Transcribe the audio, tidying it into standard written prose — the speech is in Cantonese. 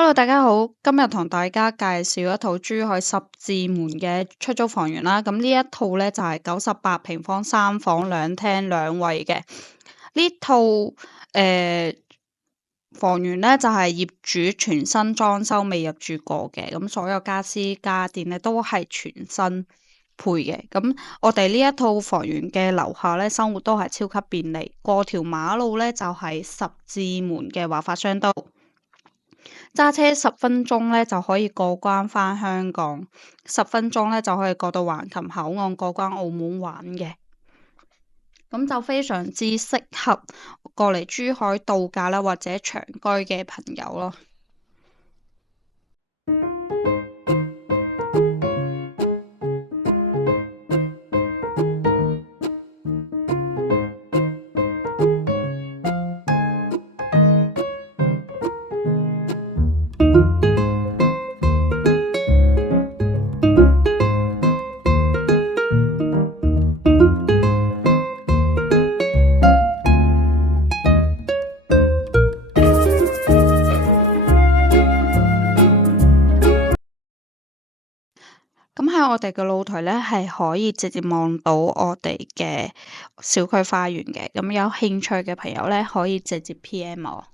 Hello，大家好，今日同大家介紹一套珠海十字門嘅出租房源啦。咁呢一套咧就係98平方3房2廳2衛嘅。呢套房源咧就係業主全新裝修未入住過嘅，咁所有家私家電咧都係全新配嘅。咁我哋呢一套房源嘅樓下咧生活都係超級便利，過條馬路咧就係十字門嘅華發商都。揸車10分鐘咧就可以過關返香港，10分鐘咧就可以過到橫琴口岸過關澳門玩嘅，咁就非常之適合過嚟珠海度假啦，或者長居嘅朋友咯。咁喺我哋嘅露台咧，係可以直接望到我哋嘅小區花園嘅。咁有興趣嘅朋友咧，可以直接 PM 我。